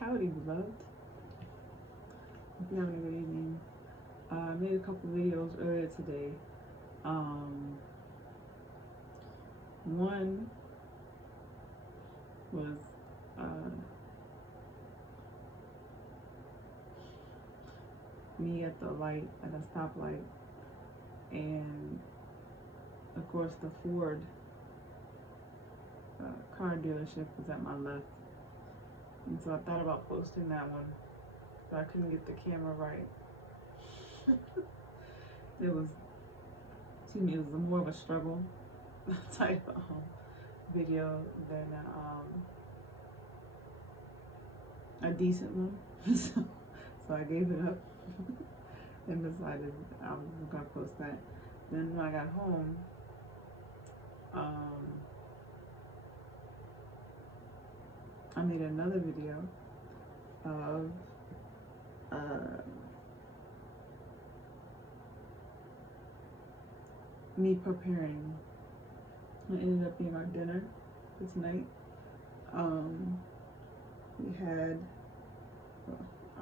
Howdy, beloved. Hope you're having a good evening. I made a couple videos earlier today. One was me at the light, at a stoplight, and of course the Ford car dealership was at my left. And so I thought about posting that one, but I couldn't get the camera right. It was more of a struggle type video than a decent one. So I gave it up and decided I was gonna post that. Then when I got home, I made another video of me preparing. It ended up being our dinner for tonight. We had,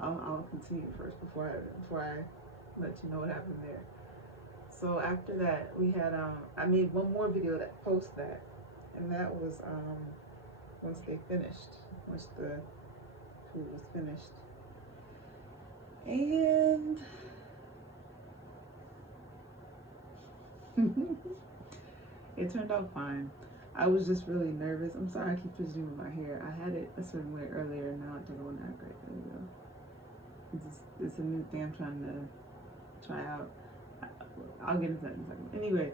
I'll continue first before I let you know what happened there. So after that, we had, I made one more video that post that, and that was once they finished, once the food was finished. And it turned out fine. I was just really nervous. I'm sorry I keep fidgeting with my hair. I had it a certain way earlier, and now it doesn't want to act right. There we go. It's a new thing I'm trying to try out. I'll get into that in a second. Anyway,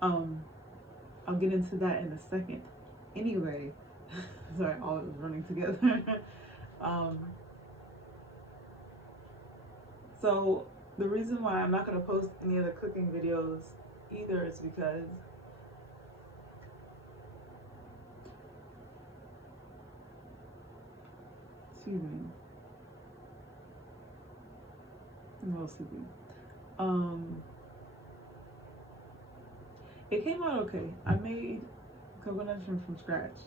I'll get into that in a second. Anyway, sorry, all of it was running together. So the reason why I'm not gonna post any other cooking videos either is because excuse me, I'm a little sleepy. It came out okay. I made coconut shrimp from scratch,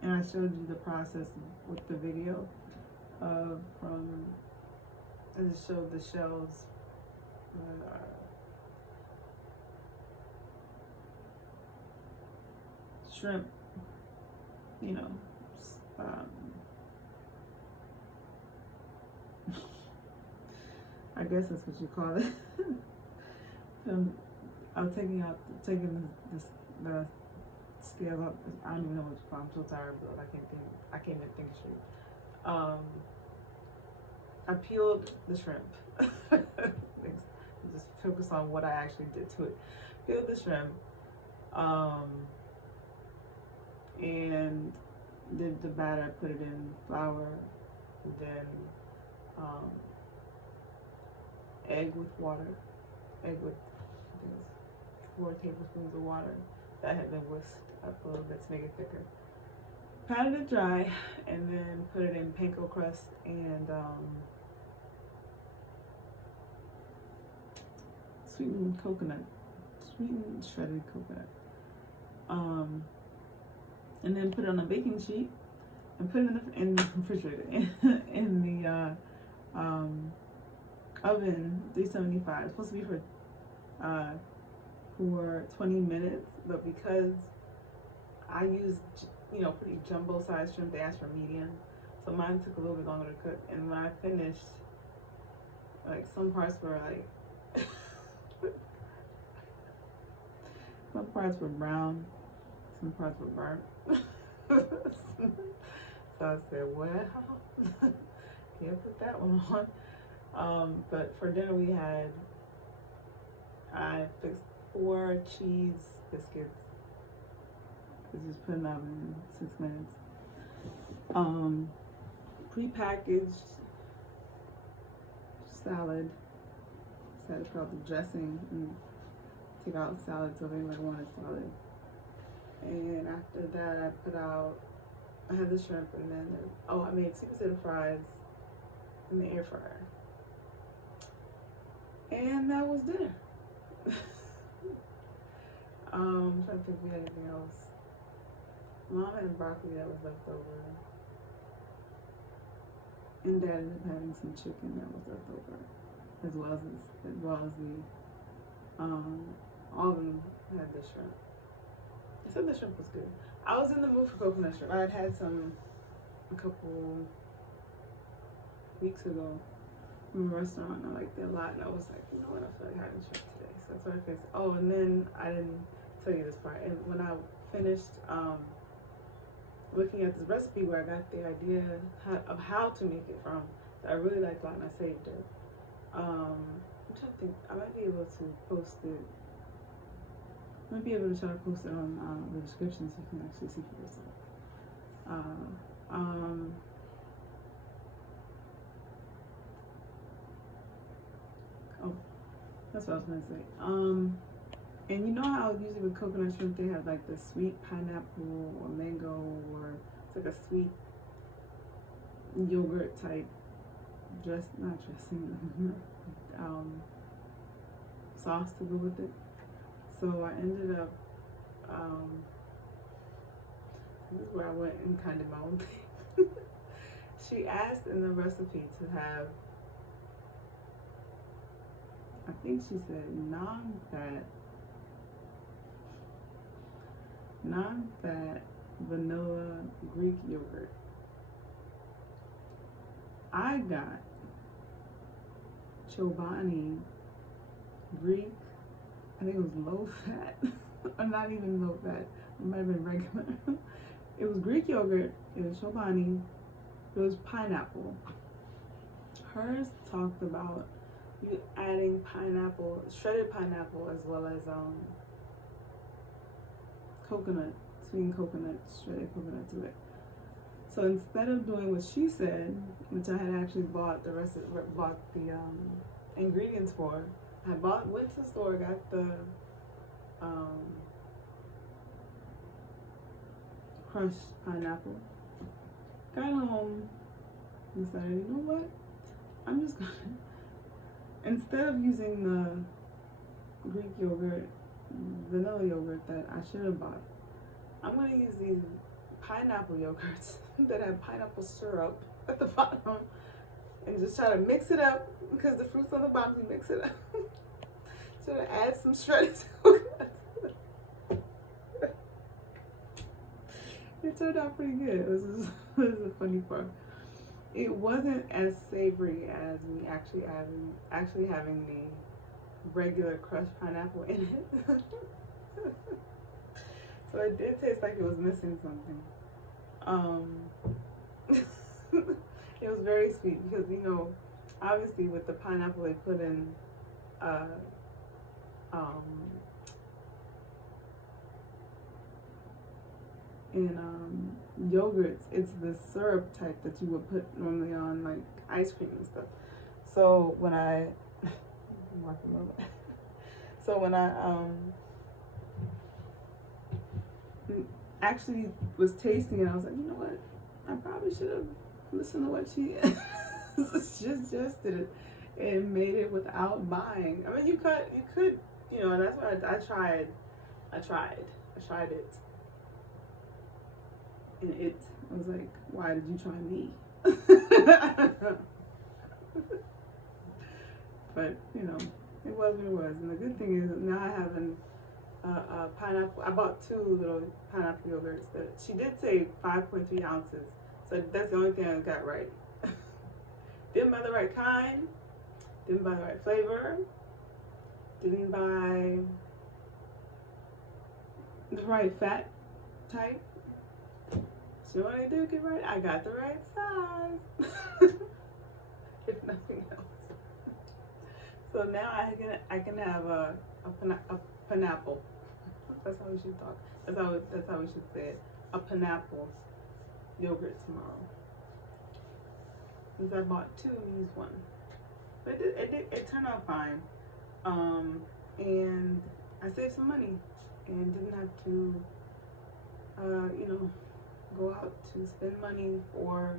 and I showed you the process with the video I just showed the shells, shrimp, you know, I guess that's what you call it. I'm taking the scales out. I don't even know what you call it. I'm so tired, but I can't even think straight. I peeled the shrimp. Just focus on what I actually did to it. Peeled the shrimp, and did the batter. Put it in flour, then egg with water. Egg with 4 tablespoons of water that had been whisked up a little bit to make it thicker. Patted it dry, and then put it in panko crust and sweetened shredded coconut. And then put it on a baking sheet and put it in the refrigerator, in the oven, 375. It's supposed to be for 20 minutes, but because I used, pretty jumbo sized shrimp, they asked for medium, so mine took a little bit longer to cook. And when I finished, like, some parts were like some parts were brown, some parts were burnt. So I said, well, can't put that one on. But for dinner I fixed 4 cheese biscuits. Just put in the oven in 6 minutes. Pre-packaged salad. So I put out the dressing and take out salad so if anybody wanted salad. And after that, I had the shrimp, and then I made sweet potato fries in the air fryer. And that was dinner. I'm trying to think if we had anything else. Mom had broccoli that was left over. And Dad ended up having some chicken that was left over, as well as the all of them had the shrimp. I said the shrimp was good. I was in the mood for coconut shrimp. I had some a couple weeks ago from a restaurant, and I liked it a lot, and I was like, you know what, I feel like having shrimp today, so that's what I fixed. Oh, and then I didn't tell you this part, and when I finished looking at this recipe where I got the idea of how to make it from, that I really liked a lot, and I saved it. I'm trying to think, I might be able to post it. I might be able to try to post it on the description so you can actually see for yourself. Oh, that's what I was gonna say. And you know how usually with coconut shrimp they have like the sweet pineapple or mango, or it's like a sweet yogurt type not dressing, sauce to go with it. So I ended up, this is where I went and kind of my own thing. She asked in the recipe to have, I think she said non-fat vanilla Greek yogurt. I got Chobani Greek, I think it was low fat, or not even low fat, it might have been regular. It was Greek yogurt, it was Chobani, it was pineapple. Hers talked about you adding pineapple, shredded pineapple, as well as coconut, sweetened coconut, shredded coconut to it. So instead of doing what she said, which I had actually bought the ingredients for, went to the store, got the crushed pineapple, got home, decided, you know what, I'm just gonna, instead of using the Greek yogurt, vanilla yogurt that I should have bought, I'm gonna use these pineapple yogurts that have pineapple syrup at the bottom, and just try to mix it up, because the fruit's on the bottom, you mix it up. So to add some shredded coconut. It turned out pretty good. This is the funny part. It wasn't as savory as me actually having the regular crushed pineapple in it. So it did taste like it was missing something. It was very sweet because, you know, obviously with the pineapple they put in yogurts, it's the syrup type that you would put normally on like ice cream and stuff. So when I actually was tasting it, I was like, you know what, I probably should have listened to what she suggested it and made it without buying. I mean, you could, you know, that's what I tried it. And I was like, why did you try me? But, you know, it was what it was. And the good thing is now I have pineapple. I bought 2 little pineapple yogurts. She did say 5.3 ounces. So that's the only thing I got right. Didn't buy the right kind. Didn't buy the right flavor. Didn't buy the right fat type. So what I did get right, I got the right size. If nothing else. So now I can have a pineapple. That's how we should talk. That's how we should say it. A pineapple yogurt tomorrow. Since I bought 2, use 1. But it turned out fine. And I saved some money and didn't have to you know, go out to spend money, or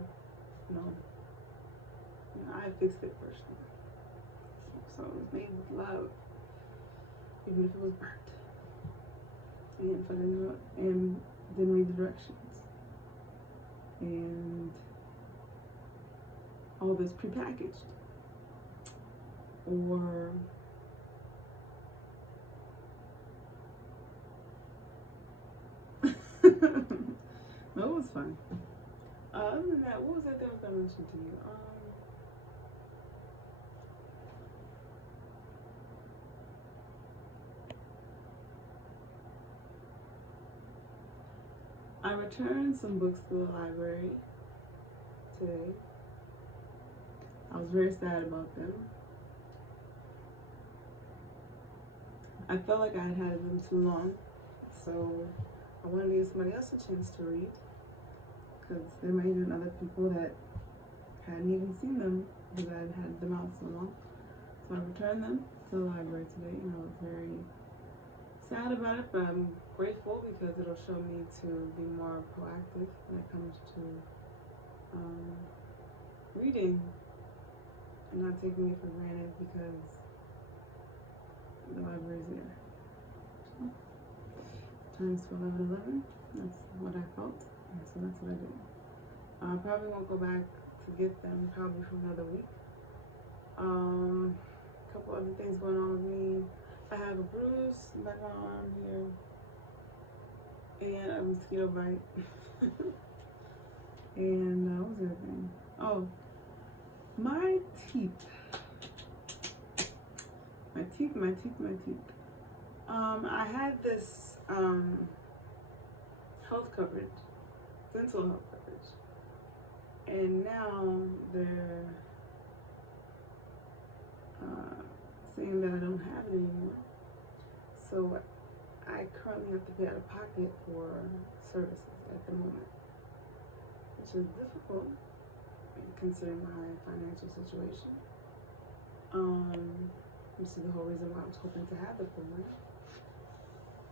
you know, I fixed it personally. So it was made with love, even if it was burnt. And didn't read the directions. And all this prepackaged. Or that was fun. Other than that, what was that thing I was going to mention to you? I returned some books to the library today. I was very sad about them. I felt like I had had them too long, so I wanted to give somebody else a chance to read, because there might have been other people that hadn't even seen them because I had had them out so long. So I returned them to the library today, and I was very sad about it, but I'm grateful because it'll show me to be more proactive when it comes to reading and not taking it for granted because the library's there. Times to 11:11. That's what I felt, and so that's what I did. I probably won't go back to get them probably for another week. A couple other things going on with me. I have a bruise back on my arm here, and a mosquito bite. And what was the other thing? Oh, my teeth. My teeth. I had this health coverage, dental health coverage, and now they're saying that I don't have it anymore. So I currently have to pay out of pocket for services at the moment, which is difficult considering my financial situation. This is the whole reason why I was hoping to have the program.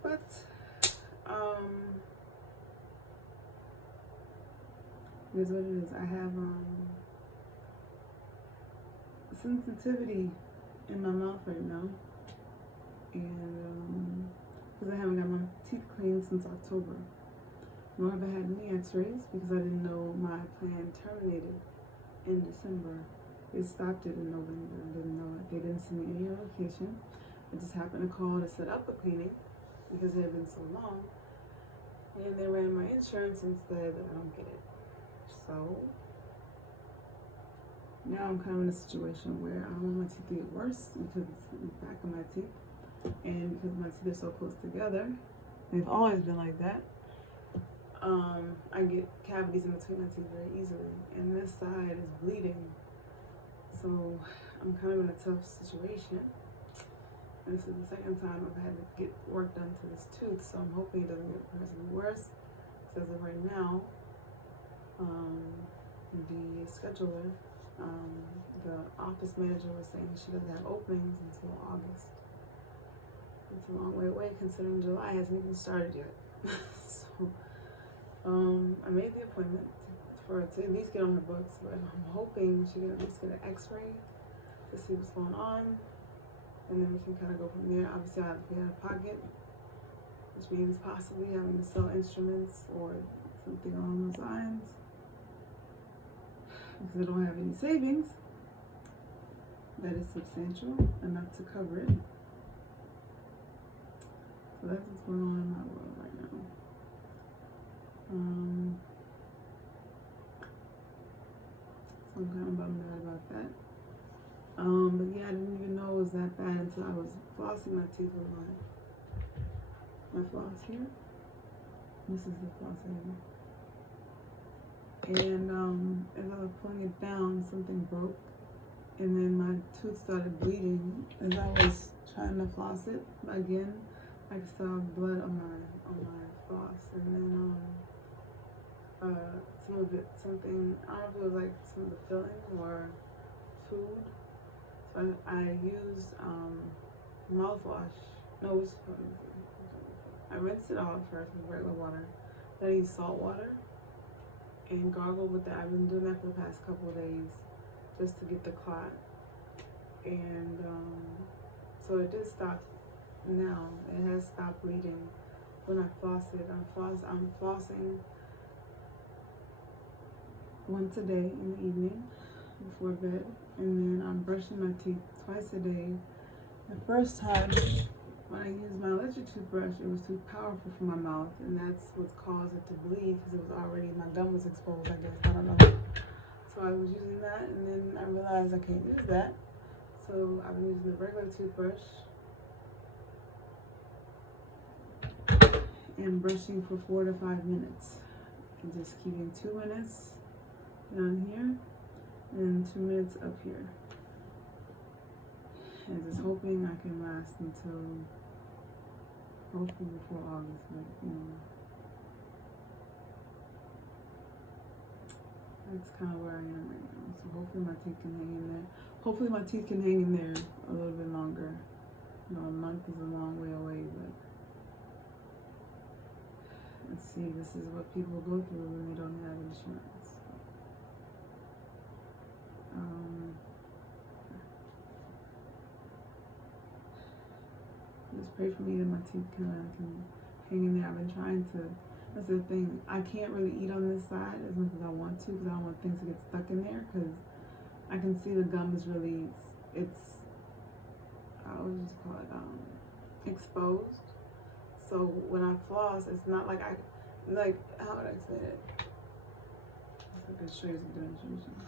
But it is what it is. I have sensitivity in my mouth right now, and because I haven't got my teeth cleaned since October, nor have I had any x-rays because I didn't know my plan terminated in December. They stopped it in November. I didn't know it. They didn't send me any notification. I just happened to call to set up a cleaning because it had been so long, and they ran my insurance and said that I don't get it. So now I'm kind of in a situation where I don't want my teeth to get worse because it's in the back of my teeth, and because my teeth are so close together, they've always been like that. I get cavities in between my teeth very easily, and this side is bleeding. So I'm kind of in a tough situation. And this is the second time I've had to get work done to this tooth, so I'm hoping it doesn't get progressively worse. Because as of right now, the scheduler, the office manager was saying she doesn't have openings until August. It's a long way away considering July hasn't even started yet. So I made the appointment for her to at least get on her books, but I'm hoping she can at least get an x-ray to see what's going on, and then we can kind of go from there. Obviously I have to pay out of pocket, which means possibly having to sell instruments or something along those lines, because I don't have any savings that is substantial enough to cover it. So that's what's going on in my world right now. So I'm kind of bummed out about that. But yeah, I didn't even know it was that bad until I was flossing my teeth with my floss here. This is the floss here. And as I was pulling it down, something broke, and then my tooth started bleeding as I was trying to floss it. Again, I could still have blood on my floss, and then some of it, something, I don't know if it was like some of the filling or food. So I used mouthwash. No, it's, I rinsed it off first with regular water. Then I used salt water and gargled with that. I've been doing that for the past couple of days just to get the clot. And so it did stop now. It has stopped bleeding. When I floss it, I'm flossing once a day in the evening, before bed, and then I'm brushing my teeth twice a day. The first time when I used my electric toothbrush, it was too powerful for my mouth, and that's what caused it to bleed because it was already, my gum was exposed, I guess, I don't know. So I was using that, and then I realized I can't use that. So I've been using the regular toothbrush and brushing for 4 to 5 minutes. And just keeping 2 minutes down here and 2 minutes up here. And just hoping I can last until hopefully before August, but that's kind of where I am right now. So hopefully my teeth can hang in there. Hopefully my teeth can hang in there a little bit longer. A month is a long way away, but let's see, this is what people go through when they don't have insurance. Just pray for me that my teeth can hang in there. I've been trying to, that's the thing, I can't really eat on this side as much as I want to because I don't want things to get stuck in there because I can see the gum is really, it's I would just call it exposed. So when I floss, it's not like how would I explain it? I can show you some demonstrations.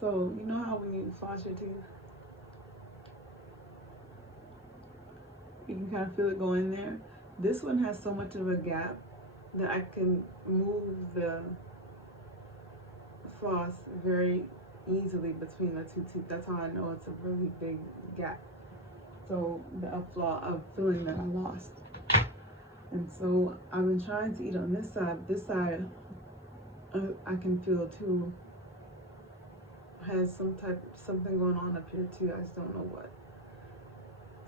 So you know how when you floss your teeth, you can kind of feel it go in there. This one has so much of a gap that I can move the floss very easily between the two teeth. That's how I know it's a really big gap. So a flaw of feeling that I lost. And so I've been trying to eat on this side. This side, I can feel too, has something going on up here too. I just don't know what.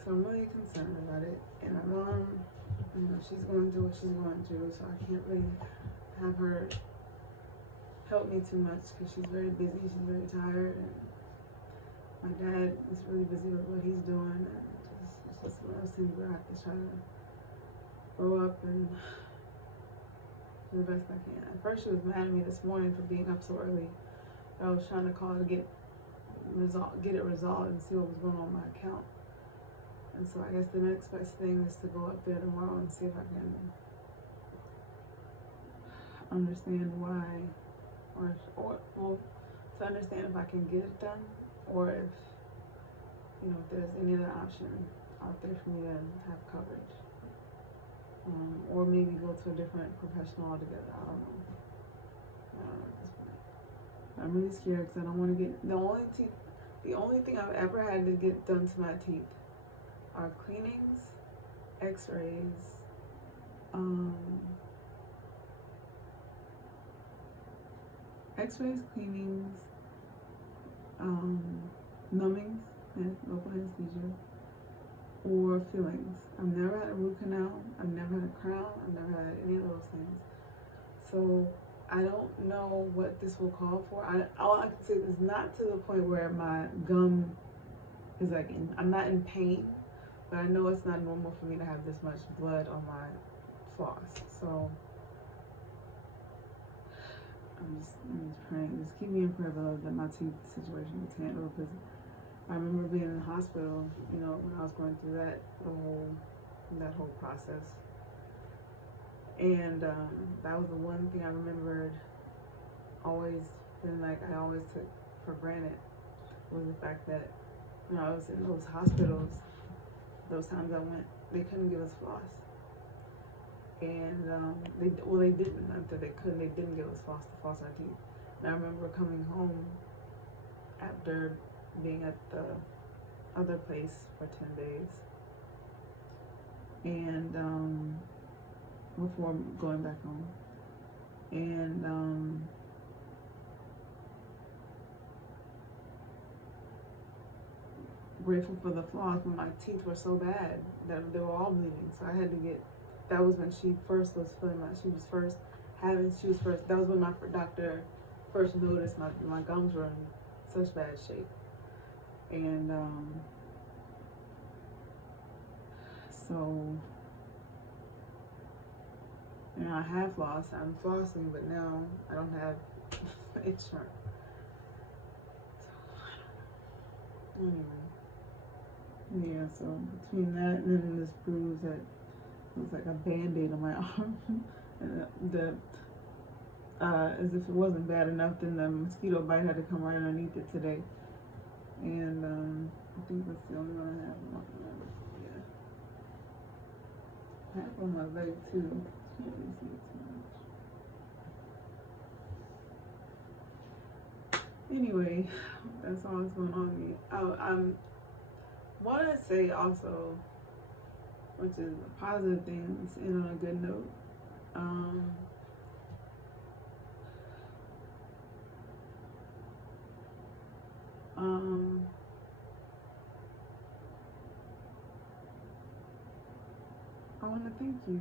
So I'm really concerned about it. And my mom, she's going through what she's going through, so I can't really have her help me too much because she's very busy, she's very tired, and my dad is really busy with what he's doing, and it's just one of those things where I have to try to grow up and do the best I can. At first she was mad at me this morning for being up so early. I was trying to call to get it resolved and see what was going on with my account. And so I guess the next best thing is to go up there tomorrow and see if I can understand why, or to understand if I can get it done, or if if there's any other option out there for me to have coverage, or maybe go to a different professional altogether. I don't know at this point. I'm really scared because I don't want to get the only thing I've ever had to get done to my teeth are cleanings, x-rays, cleanings, numbings, and local anesthesia, or fillings. I've never had a root canal, I've never had a crown, I've never had any of those things. So I don't know what this will call for. All I can say is not to the point where my gum is I'm not in pain, but I know it's not normal for me to have this much blood on my floss. So I'm just praying. Just keep me in prayer, beloved, that my teeth situation is handled. Because I remember being in the hospital, when I was going through that whole process. And that was the one thing I remembered always feeling like I always took for granted, was the fact that when I was in those hospitals, those times I went, they couldn't give us floss. And they didn't until they could. They didn't give us floss to floss our teeth. And I remember coming home after being at the other place for 10 days, and before going back home, and grateful for the floss when my teeth were so bad that they were all bleeding. So I had to get. That was when she first was feeling like she was first. That was when my doctor first noticed my gums were in such bad shape, and so You know, I have flossed. I'm flossing, but now I don't have it sharp. So, anyway. Yeah, so between that and then this bruise that looks like a band-aid on my arm, and as if it wasn't bad enough, then the mosquito bite had to come right underneath it today. And I think that's the only one I have on my arm. Yeah. I have on my leg too. Can't really see it too much. Anyway, that's all that's going on with me. I want to say also, which is a positive thing, it's in on a good note. I want to thank you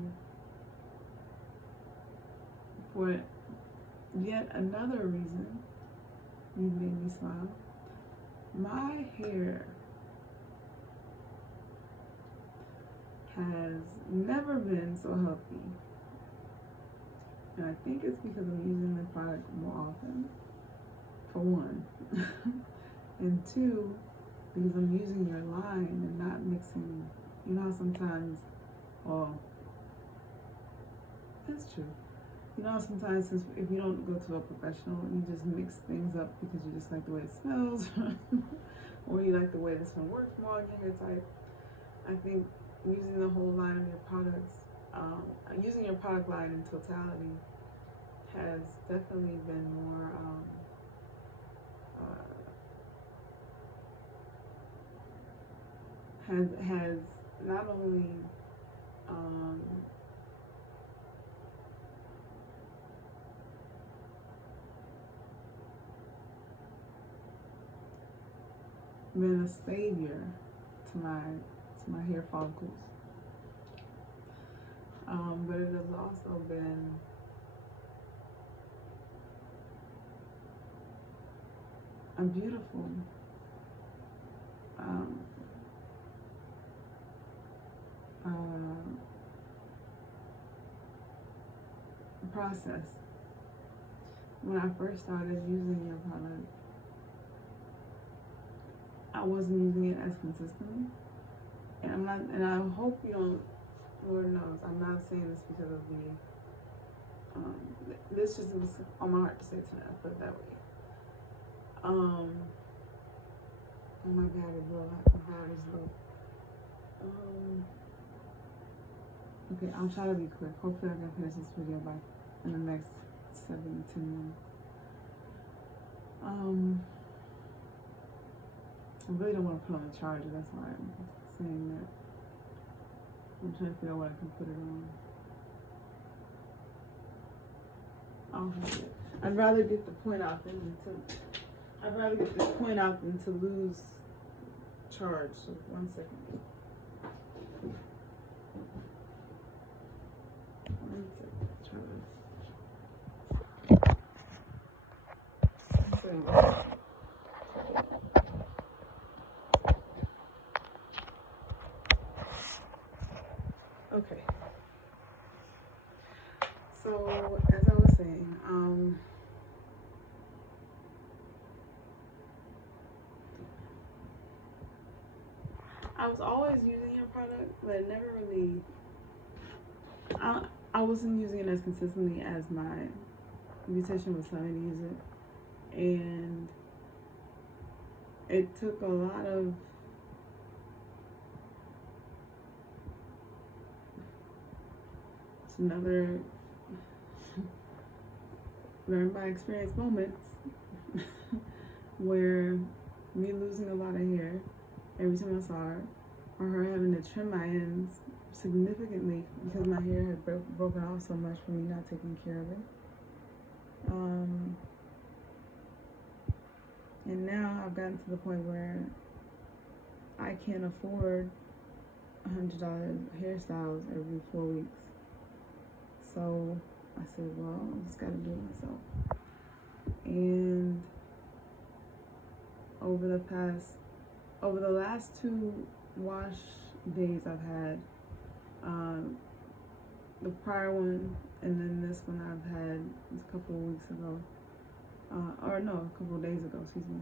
for yet another reason you made me smile. My hair has never been so healthy, and I think it's because I'm using the product more often, for one. And two, because I'm using your line and not mixing. You know how sometimes, well, that's true. You know how sometimes if you don't go to a professional, you just mix things up because you just like the way it smells, or you like the way this one works more on your type. I think using the whole line of your products, using your product line in totality has definitely been more has not only been a savior to my hair follicles, but it has also been a beautiful process. When I first started using your product, I wasn't using it as consistently, and I'm not. And I hope you don't. Lord knows, I'm not saying this because of the. This just was on my heart to say tonight. I put it that way. Oh my battery low. My battery's low. Okay, I'll try to be quick. Hopefully I can finish this video by in the next 7 to 10 minutes. I really don't want to put on the charger, that's why I'm saying that. I'm trying to figure out what I can put it on. I'll hold it. I'd rather get the point out than to lose charge. So 1 second. 1 second. Try to. 1 second. Okay. So as I was saying, I was always using your product, but it never really. I wasn't using it as consistently as my beautician was telling me to use it, and it took a lot of. It's another learn by experience moments where me losing a lot of hair every time I saw her, or her having to trim my ends significantly because my hair had broken off so much from me not taking care of it. And now I've gotten to the point where I can't afford $100 hairstyles every 4 weeks. So I said, well, I just gotta do it myself. And over the last 2 wash days I've had, the prior one, and then this one I've had a couple of weeks ago, or no, a couple of days ago, excuse me.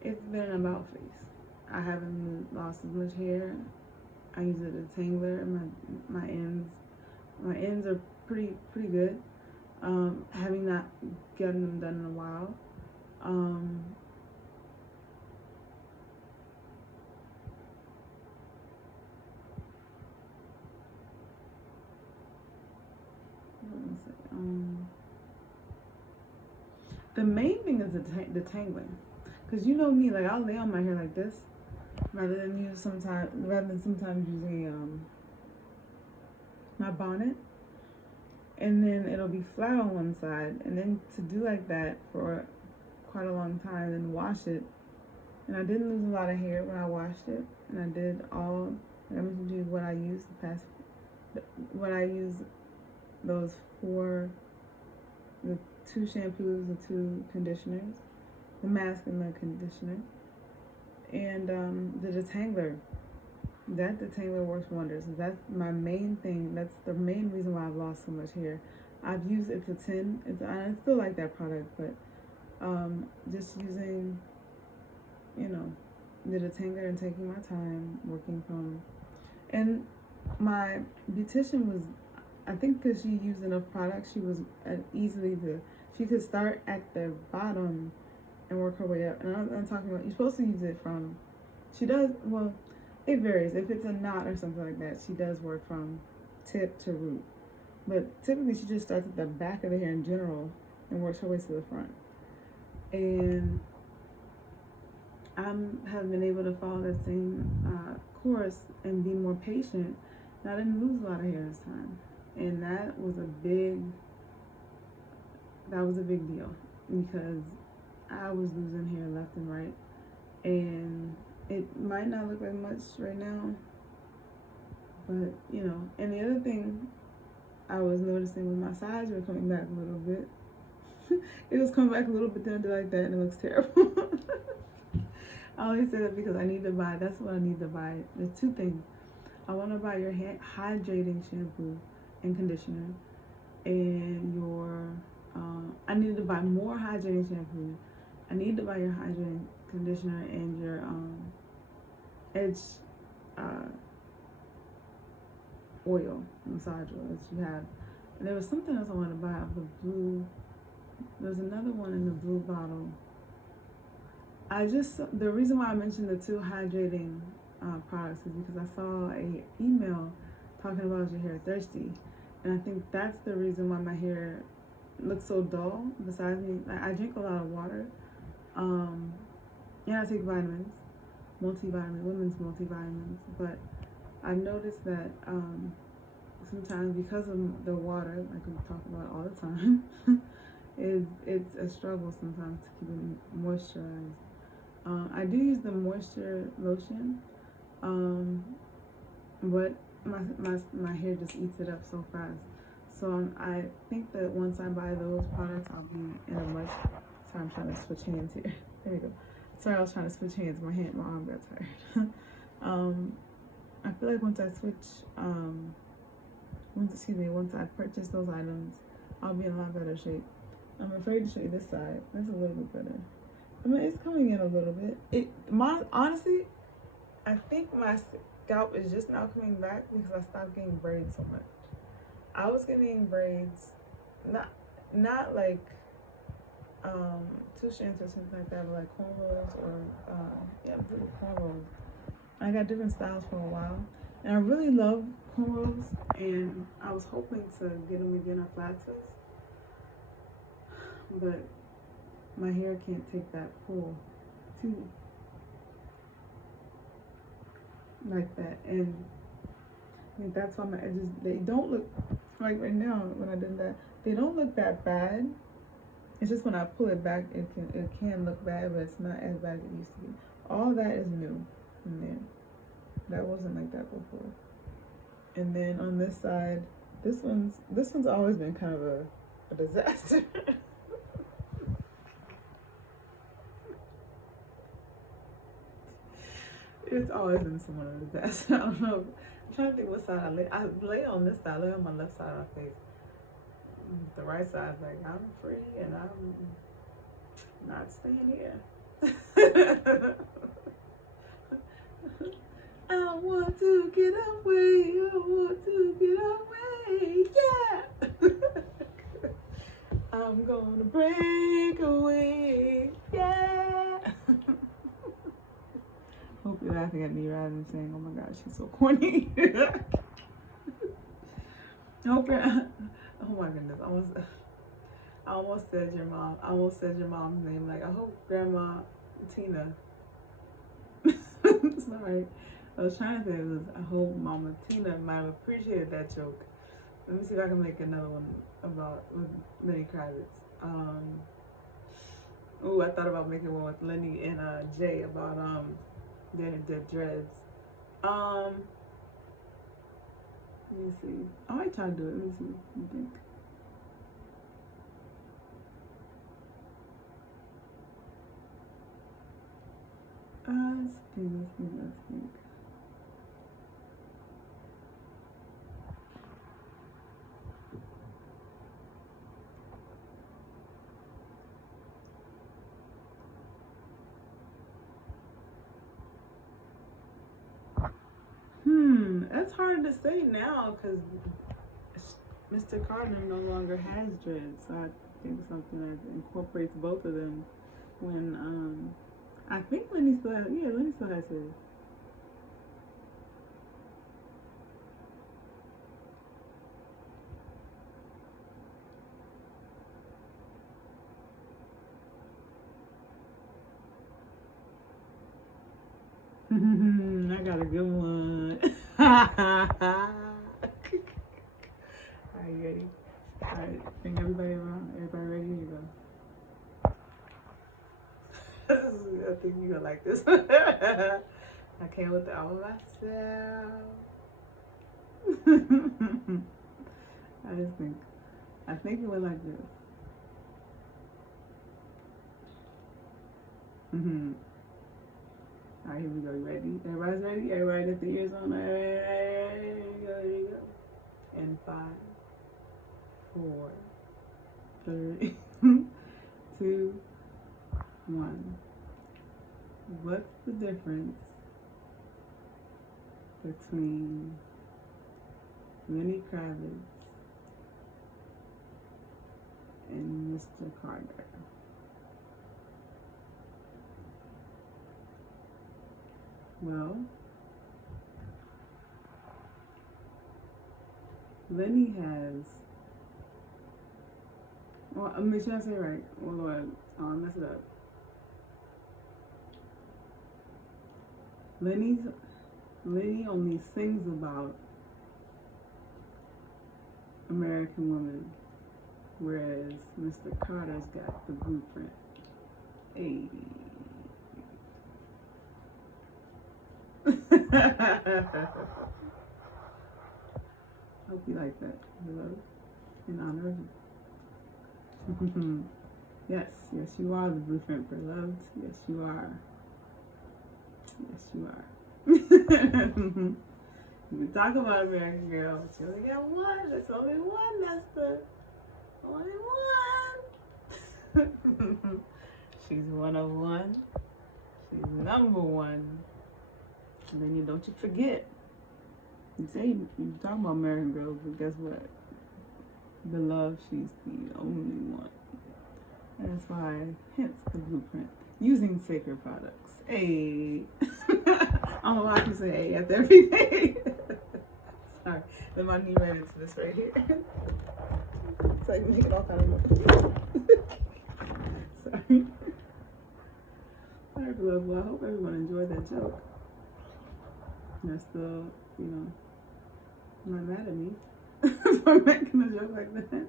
It's been an about face. I haven't lost as much hair. I use a detangler. My ends are pretty good. Having not gotten them done in a while. The main thing is the tangling, because you know me, like I'll lay on my hair like this rather than sometimes using my bonnet, and then it'll be flat on one side, and then to do like that for quite a long time and wash it. And I didn't lose a lot of hair when I washed it, and I did all, I mentioned to you what I used those four, the 2 shampoos, the 2 conditioners, the mask and the conditioner, and the detangler. That detangler works wonders. That's my main thing. That's the main reason why I've lost so much hair. I've used It's a 10. I still like that product, but just using, the detangler and taking my time working from. And my beautician was, I think because she used enough products, she was she could start at the bottom and work her way up. And I'm talking about, you're supposed to use it from, she does, well, it varies. If it's a knot or something like that, she does work from tip to root. But typically she just starts at the back of the hair in general and works her way to the front. And I have been able to follow that same course and be more patient. And I didn't lose a lot of hair this time. And that was a big deal, because I was losing hair left and right. And it might not look like much right now, but and the other thing I was noticing was my sides were coming back a little bit. It was coming back a little bit, then I did like that, and it looks terrible. I only say that because that's what I need to buy. There's 2 things. I want to buy your hydrating shampoo and conditioner, and I need to buy more hydrating shampoo. I need to buy your hydrating conditioner and your edge oil, massage oil that you have. And there was something else I wanted to buy of the blue. There's another one in the blue bottle. The reason why I mentioned the 2 hydrating products is because I saw a email talking about your hair thirsty, and I think that's the reason why my hair looks so dull. Besides me, I drink a lot of water, and I take vitamins, women's multivitamins. But I've noticed that sometimes because of the water, like we talk about all the time, it's a struggle sometimes to keep it moisturized. I do use the moisture lotion, but my hair just eats it up so fast. So I think that once I buy those products, I'll be in a much. Sorry, I'm trying to switch hands here. There we go. Sorry, I was trying to switch hands. My arm got tired. I feel like once I switch, once I purchase those items, I'll be in a lot better shape. I'm afraid to show you this side. That's a little bit better. I mean, it's coming in a little bit. Honestly, I think my scalp is just now coming back because I stopped getting braids so much. I was getting braids, not like two strands or something like that, but like cornrows or little cornrows. I got different styles for a while, and I really love cornrows, and I was hoping to get them again at flat twists, but my hair can't take that pull like that, and I think that's why my edges, they don't look like right now when I did that, they don't look that bad. It's just when I pull it back, it can look bad, but it's not as bad as it used to be. All that is new in there. That wasn't like that before. And then on this side, this one's always been kind of a disaster. It's always been someone of the best. I don't know. I'm trying to think what side I lay. I lay on this side. I lay on my left side of my face. The right side's like, I'm free and I'm not staying here. I want to get away. I want to get away. Yeah. I'm gonna break away. Yeah. Hope you're laughing at me rather than saying, oh my God, she's so corny. Hope you're, oh my goodness. I almost said your mom. I almost said your mom's name. Like, I hope Grandma Tina. Sorry. I was trying to say it was, I hope Mama Tina might have appreciated that joke. Let me see if I can make another one about with Lenny Kravitz. Oh, I thought about making one with Lenny and Jay about their dreads. Let me see. I might try to do it. Let me see. What do you think? Let's think. That's hard to say now because Mr. Carter no longer has dreads. So I think something that incorporates both of them when I think Lenny still has, Lenny still has his. I got a good one. Are you ready? All right, bring everybody around. Everybody ready? Here you go. I think you're gonna like this. I came with the album myself. I think it went like this. All right, here we go. You ready? Everybody's ready? Everybody get the ears on. Here you go. And 5, 4, 3, 2, 1. What's the difference between Lenny Kravitz and Mr. Carter? Well, Lenny has, well, make sure I say it right. Oh Lord, I'll mess it up. Lenny only sings about American women, whereas Mr. Carter's got the blueprint. Hey. Hope you like that. Hello, in honor of you. Yes, you are the blueprint for love. Yes, you are. Yes, you are. We talk about American Girl, but you only got one. There's only one. That's the only one. She's one of one. She's number one. And then don't you forget. You say you talk about American Girls, but guess what? Beloved, she's the only one. And that's why, hence the blueprint. Using sacred products. Hey. I don't know why I can say hey after everything. Sorry. Then my knee ran into this right here. It's like making all kind of noise. Sorry. Sorry, beloved. Well, I hope everyone enjoyed that joke. They're still, not mad at me for making a joke like that.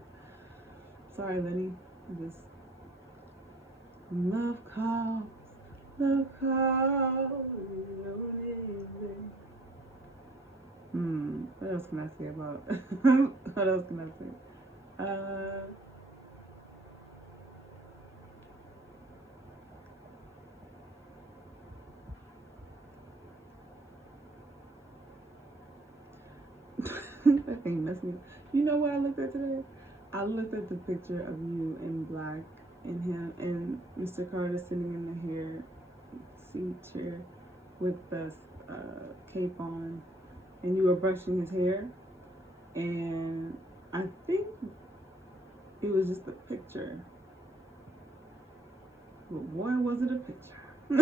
Sorry, Lenny. Love calls. What else can I say about? What else can I say? That thing messed me up. You know what I looked at today? I looked at the picture of you in black and him and Mr. Carter sitting in the hair seat chair with the cape on, and you were brushing his hair, and I think it was just a picture. But boy, was it a picture. I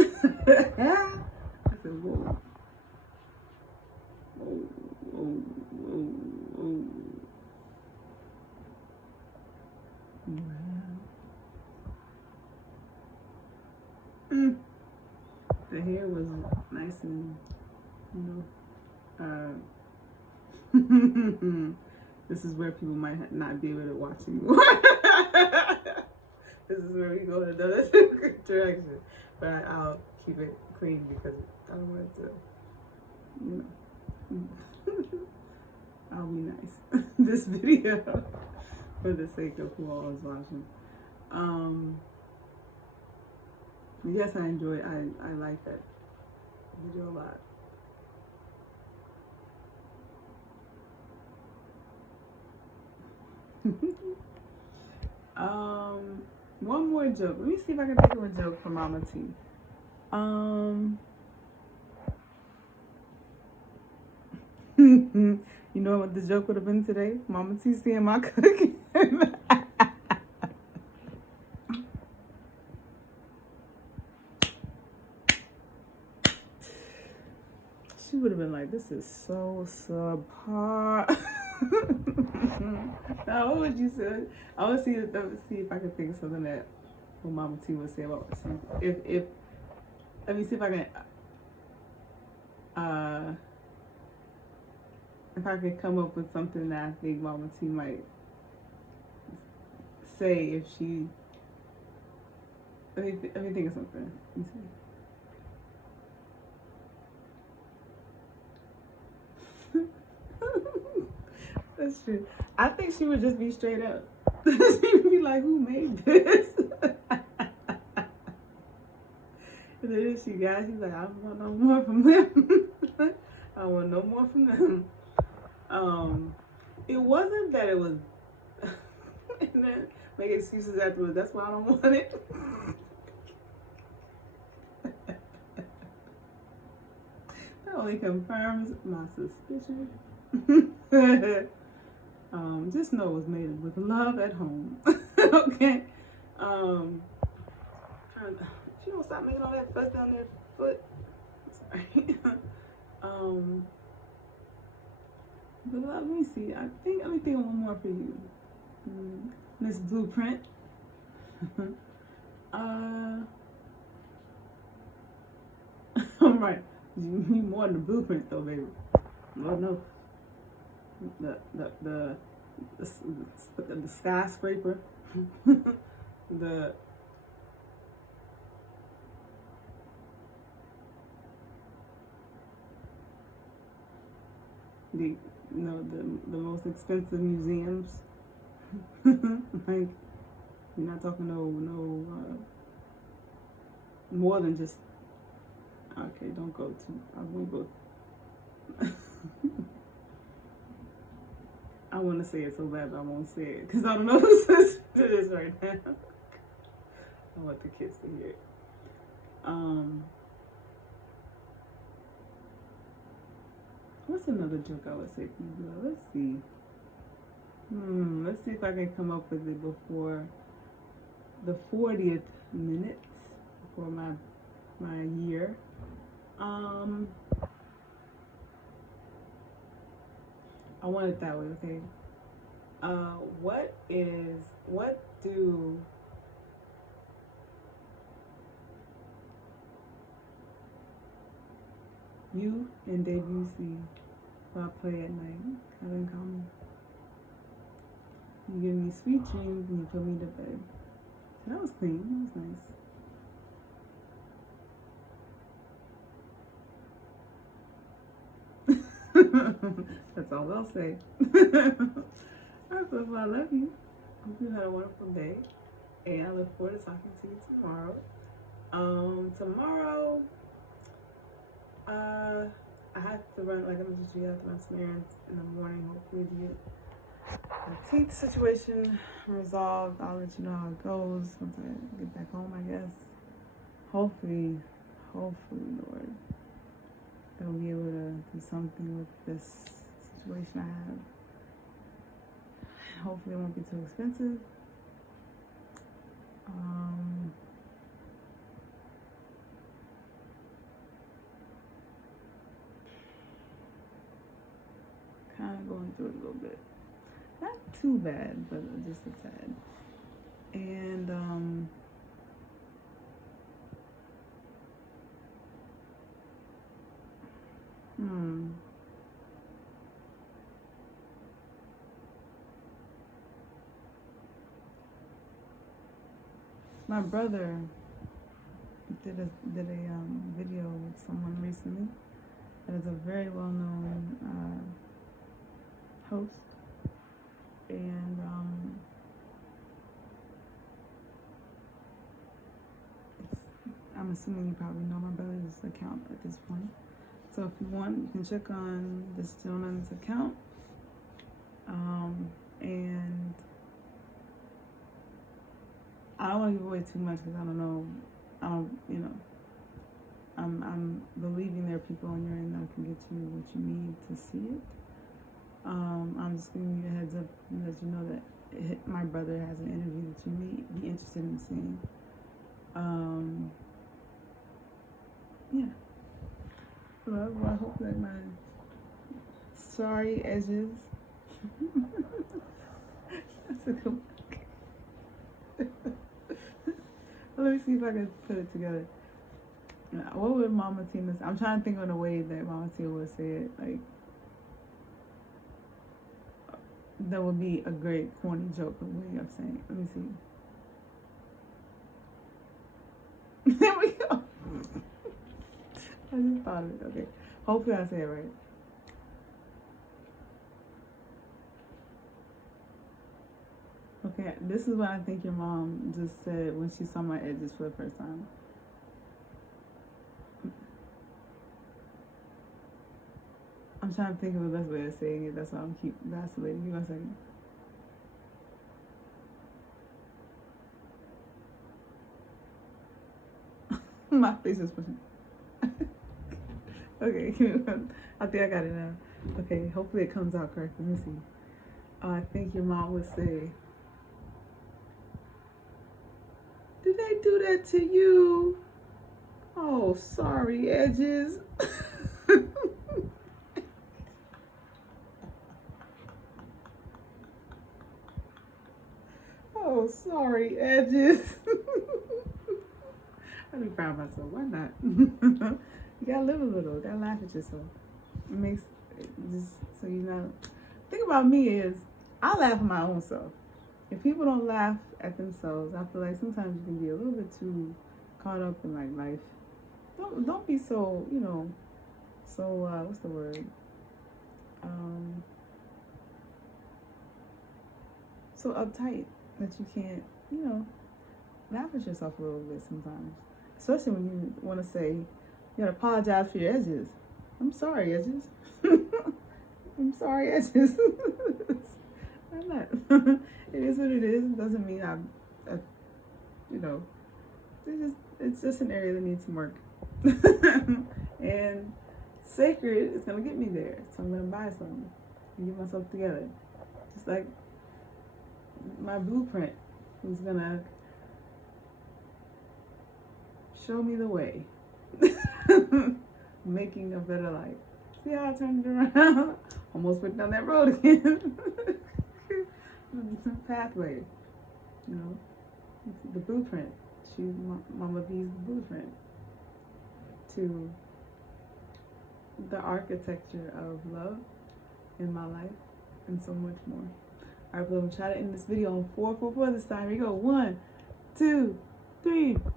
said, whoa. Whoa, whoa, whoa, whoa. Wow. The hair was nice and, you know, this is where people might not be able to watch anymore. This is where we go in another direction. But I'll keep it clean because I don't want it to, you know. I'll be nice. This video, for the sake of who all is watching. Yes, I enjoy it. I like that video a lot. One more joke. Let me see if I can think of a joke for Mama T. You know what the joke would have been today? Mama T seeing my cooking. She would have been like, this is so subpar. Now, what would you say? I would see if I can think of something that what Mama T would say about something. Let me see if I can if I could come up with something that I think Mama T might say if she. Let me think of something. Let me see. That's true. I think she would just be straight up. She would be like, who made this? And then she's like, I don't want no more from them. I don't want no more from them. It wasn't that it was, and then make excuses afterwards. That's why I don't want it. That only confirms my suspicion. Just know it was made with love at home. Okay. She don't stop making all that fuss down their foot. Sorry. But let me see. Let me think of one more for you, Miss Blueprint. All right. You need more than the blueprint, though, baby. Lord knows. The skyscraper. the most expensive museums. Like, you're not talking no more than just. Okay, don't go too. I won't go. I want to say it so bad, but I won't say it because I don't know who says it is right now. I want the kids to hear it. What's another joke I would say for you? Let's see. Let's see if I can come up with it before the 40th minute, before my year. I want it that way, okay? What do you and Debussy, who I play at night, have in common? You give me sweet dreams and you put me to bed. So that was clean, that was nice. That's all I'll say. Alright, well, I love you. Hope you had a wonderful day. And I look forward to talking to you tomorrow. Tomorrow, I have to run, like I mentioned to you, I have to run some errands in the morning, hopefully to get the teeth situation resolved. I'll let you know how it goes once I get back home, I guess. Hopefully, Lord, they'll be able to do something with this situation I have. Hopefully it won't be too expensive. Kind of going through it a little bit. Not too bad, but just a tad. And my brother did a video with someone recently that is a very well-known host, and I'm assuming you probably know my brother's account at this point. So if you want, you can check on this gentleman's account, and I don't want to give away too much because I'm believing there are people on your end that can get you what you need to see it. I'm just giving you a heads up and let you know that my brother has an interview that you may be interested in seeing. Yeah. Well, I hope that my sorry edges. That's a good one. Let me see if I can put it together. What would Mama Tina say? I'm trying to think of a way that Mama Tina would say it. Like, that would be a great corny joke way of saying it. Let me see. There we go. I just thought of it. Okay. Hopefully I say it right. Okay, this is what I think your mom just said when she saw my edges for the first time. I'm trying to think of the best way of saying it. That's why I'm keep vacillating. Give me 1 second. My face is pushing. Okay, I think I got it now. Okay, hopefully it comes out correctly. Let me see. I think your mom would say, "Did they do that to you? Oh, sorry, edges." Oh, sorry, edges. I'd be proud of myself. Why not? You gotta live a little. You gotta laugh at yourself. It makes it just so you know. The thing about me is I laugh at my own self. If people don't laugh at themselves, I feel like sometimes you can be a little bit too caught up in like life. Don't be so, what's the word? So uptight that you can't, laugh at yourself a little bit sometimes. Especially when you want to say, you gotta apologize for your edges. I'm sorry, edges. I'm sorry, edges. I'm not. It is what it is. It doesn't mean it's just an area that needs some work. And Sacred is gonna get me there. So I'm gonna buy something and get myself together. Just like my blueprint is gonna show me the way. Making a better life. See how I turned it around? Almost went down that road again. Pathway. The blueprint. Mama B's the blueprint to the architecture of love in my life and so much more. Alright, but I'm gonna try to end this video on 444 this time. Here we go. 1, 2, 3.